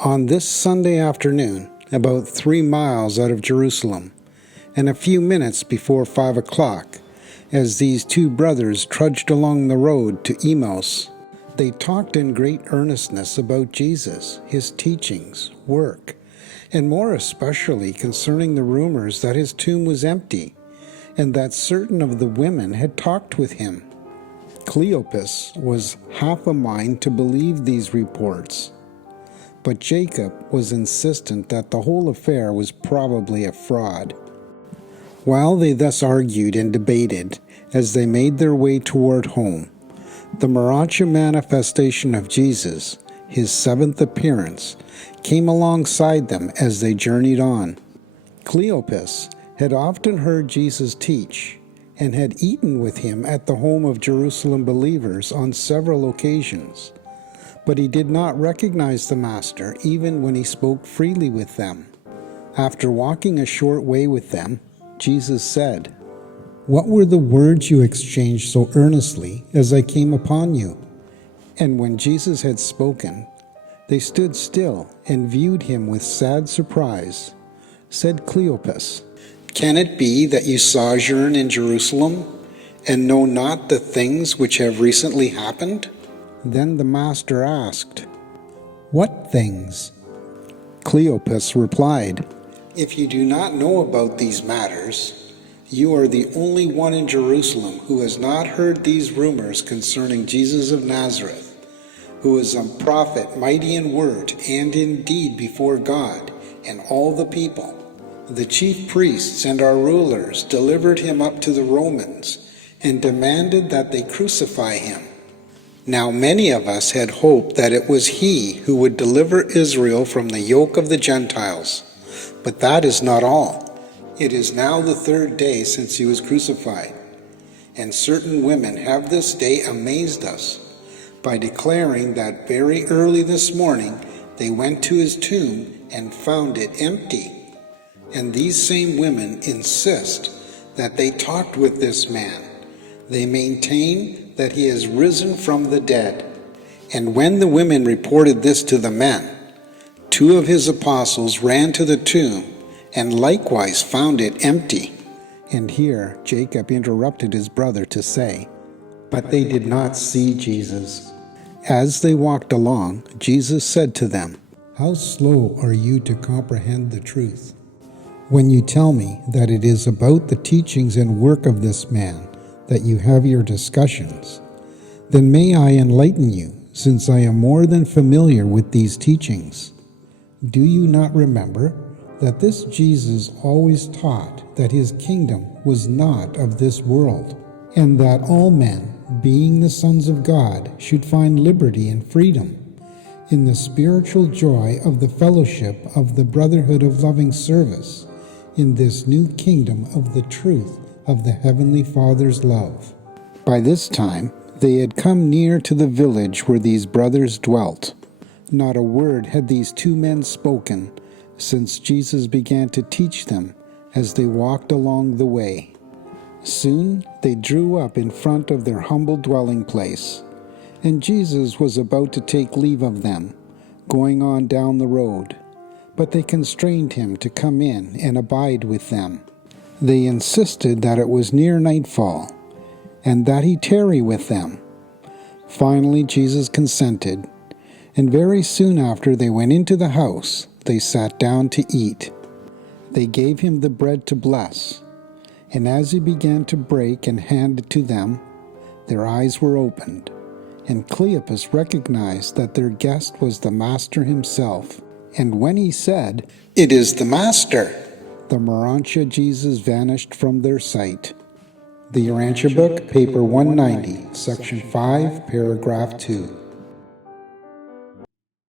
On this Sunday afternoon, about 3 miles out of Jerusalem, and a few minutes before 5 o'clock, as these two brothers trudged along the road to Emmaus, they talked in great earnestness about Jesus, his teachings, work, and more especially concerning the rumors that his tomb was empty, and that certain of the women had talked with him. Cleopas was half a mind to believe these reports, but Jacob was insistent that the whole affair was probably a fraud. While they thus argued and debated as they made their way toward home, the morontia manifestation of Jesus, his seventh appearance, came alongside them as they journeyed on. Cleopas had often heard Jesus teach and had eaten with him at the home of Jerusalem believers on several occasions, but he did not recognize the Master even when he spoke freely with them. After walking a short way with them, Jesus said, "What were the words you exchanged so earnestly as I came upon you?" And when Jesus had spoken, they stood still and viewed him with sad surprise. Said Cleopas, "Can it be that you sojourn in Jerusalem and know not the things which have recently happened?" Then the Master asked, "What things?" Cleopas replied, "If you do not know about these matters, you are the only one in Jerusalem who has not heard these rumors concerning Jesus of Nazareth, who is a prophet mighty in word and in deed before God and all the people. The chief priests and our rulers delivered him up to the Romans and demanded that they crucify him. Now many of us had hoped that it was he who would deliver Israel from the yoke of the Gentiles. But that is not all. It is now the third day since he was crucified, and certain women have this day amazed us by declaring that very early this morning they went to his tomb and found it empty. And these same women insist that they talked with this man. They maintain that he has risen from the dead." And when the women reported this to the men, 2 of his apostles ran to the tomb and likewise found it empty. And here Jacob interrupted his brother to say, "But they did not see Jesus." As they walked along, Jesus said to them, "How slow are you to comprehend the truth? When you tell me that it is about the teachings and work of this man that you have your discussions, then may I enlighten you, since I am more than familiar with these teachings. Do you not remember that this Jesus always taught that his kingdom was not of this world, and that all men, being the sons of God, should find liberty and freedom in the spiritual joy of the fellowship of the brotherhood of loving service in this new kingdom of the truth of the Heavenly Father's love?" By this time they had come near to the village where these brothers dwelt. Not a word had these 2 men spoken since Jesus began to teach them as they walked along the way. Soon they drew up in front of their humble dwelling place, and Jesus was about to take leave of them, going on down the road, but they constrained him to come in and abide with them. They insisted that it was near nightfall, and that he tarry with them. Finally Jesus consented, and very soon after they went into the house. They sat down to eat. They gave him the bread to bless, and as he began to break and hand it to them, their eyes were opened, and Cleopas recognized that their guest was the Master himself. And when he said, "It is the Master," the morontia Jesus vanished from their sight. The Urantia book, paper 190, section 5, paragraph 2.